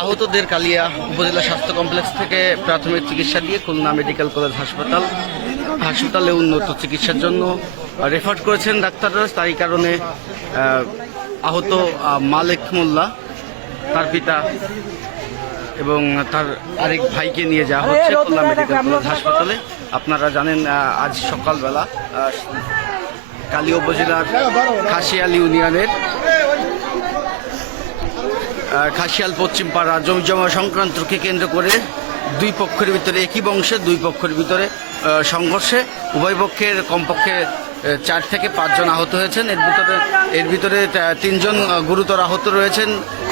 আহতদের কালিয়া উপজেলা স্বাস্থ্য কমপ্লেক্স থেকে প্রাথমিক চিকিৎসা দিয়ে খুলনা মেডিকেল কলেজ হাসপাতালে উন্নত চিকিৎসার জন্য রেফার করেছেন ডাক্তাররা। তাই কারণে আহত মালেক মোল্লা, তার পিতা এবং তার আরেক ভাইকে নিয়ে যাওয়া হচ্ছে খুলনা মেডিকেল কলেজ হাসপাতালে। আপনারা জানেন আজ সকালবেলা কালিয়া উপজেলার খাসিয়াল ইউনিয়নের খাসিয়াল পশ্চিমপাড়া জমিজমা সংক্রান্তকে কেন্দ্র করে দুই পক্ষের ভিতরে, একই বংশের দুই পক্ষের ভিতরে সংঘর্ষে উভয় পক্ষের কমপক্ষে 4 থেকে 5 জন আহত হয়েছেন। এর ভিতরে 3 জন গুরুতর আহত রয়েছেন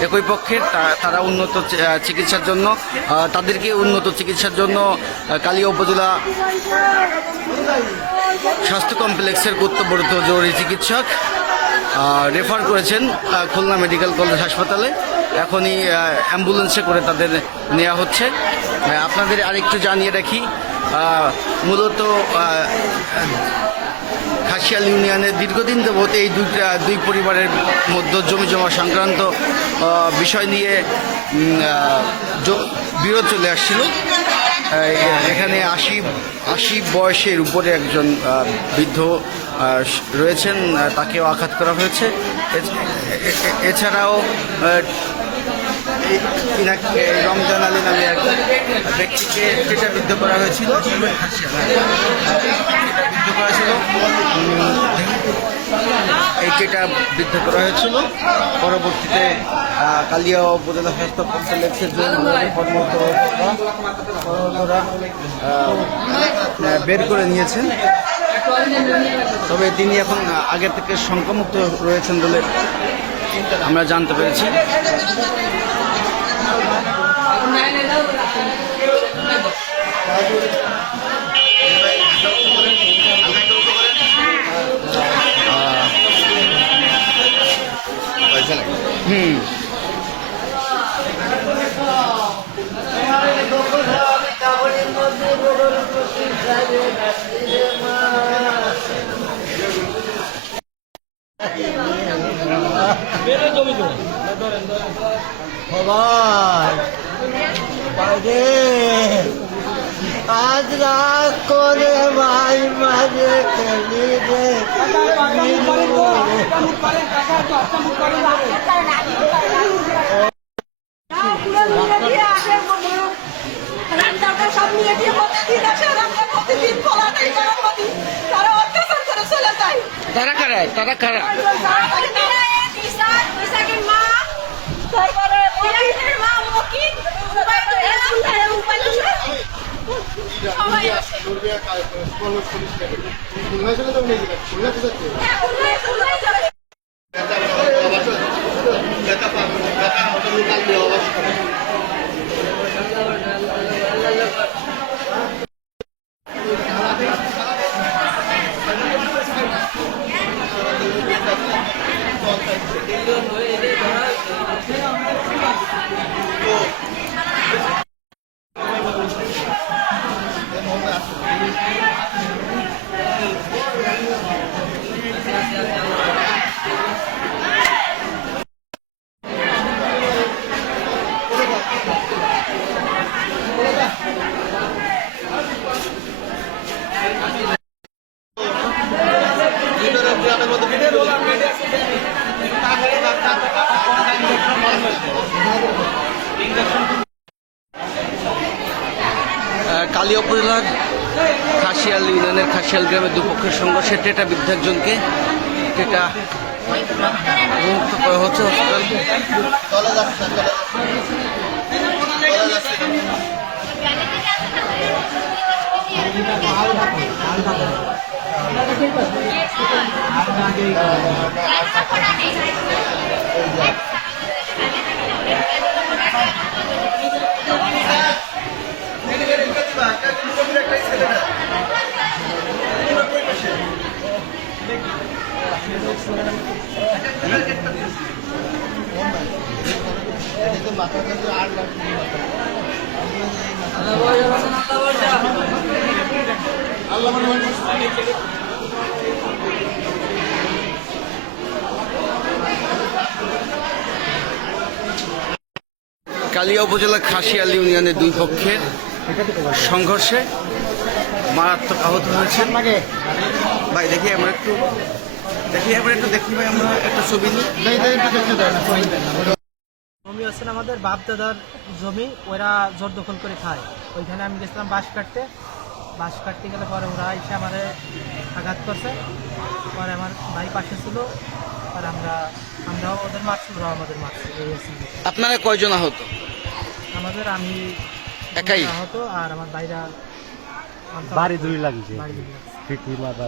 একই পক্ষের। তারা উন্নত চিকিৎসার জন্য তাদেরকে উন্নত চিকিৎসার জন্য কালিয়া উপজেলা স্বাস্থ্য কমপ্লেক্সের কর্তব্যরত জরুরি চিকিৎসক রেফার করেছেন খুলনা মেডিকেল কলেজ হাসপাতালে। এখনই অ্যাম্বুলেন্সে করে তাদের নেওয়া হচ্ছে। আপনাদের আরেকটু জানিয়ে রাখি, মূলত খাসিয়াল ইউনিয়নের দীর্ঘদিন যাবত এই দুই পরিবারের মধ্যে জমিজমা সংক্রান্ত বিষয় নিয়ে বিরোধ চলে আসছিল। এখানে 80 বয়সের উপরে একজন বৃদ্ধ রয়েছেন, তাকেও আঘাত করা হয়েছে। এছাড়াও রমজান আলী নামে এক ব্যক্তিকে চেটাবিদ্ধ করা হয়েছিল এই চেটাবিদ্ধ করা হয়েছিল। পরবর্তীতে কালিয়া উপজেলা স্বাস্থ্য কমপ্লেক্সের কর্মকর্তারা বের করে নিয়েছেন। তবে তিনি এখন আগের থেকে শঙ্কামুক্ত রয়েছেন বলে আমরা জানতে পেরেছি। আজ রাত করে ভাই মাঝে খেলি রে সব নিয়ে দিয়ে প্রতিদিন আসে, আমরা প্রতিদিন ফলাটাই করা প্রতি তারা অত্যাচার করে চলে যায়। তারা কারা কালিয়া উপজেলার খাসিয়াল ইউনিয়নের খাসিয়াল গ্রামের দুপক্ষের সংঘর্ষে টেটাবিদ্ধ একজনকে মুক্ত করা হচ্ছে হসপিটাল। কালিয়া উপজেলা খাসিয়াল ইউনিয়নের দুই পক্ষের সংঘর্ষে মারাত্মক আহত হয়েছেন। ভাই দেখি আমরা একটু দেখি ভাই, আমরা একটা ছবি নিই। জমি হচ্ছে আমাদের বাপ দাদার জমি, ওরা জোর দখল করে খায়। ওইখানে আমি গেছিলাম বাঁশ কাটতে গেলে পরে ওরা এসে আমারে আঘাত করছে। পরে আমার ভাই পাশে ছিল, আর আমরাও ওদের মারছি, ওরাও আমাদের মারছে। এই হচ্ছে বিষয়। আপনারা কয়জন আহত? আমি একাই? আহত, আর আমার ভাইরা বাড়ি দুই লাগছে বাড়ি দিকে যাচ্ছে। ফিটি মাথা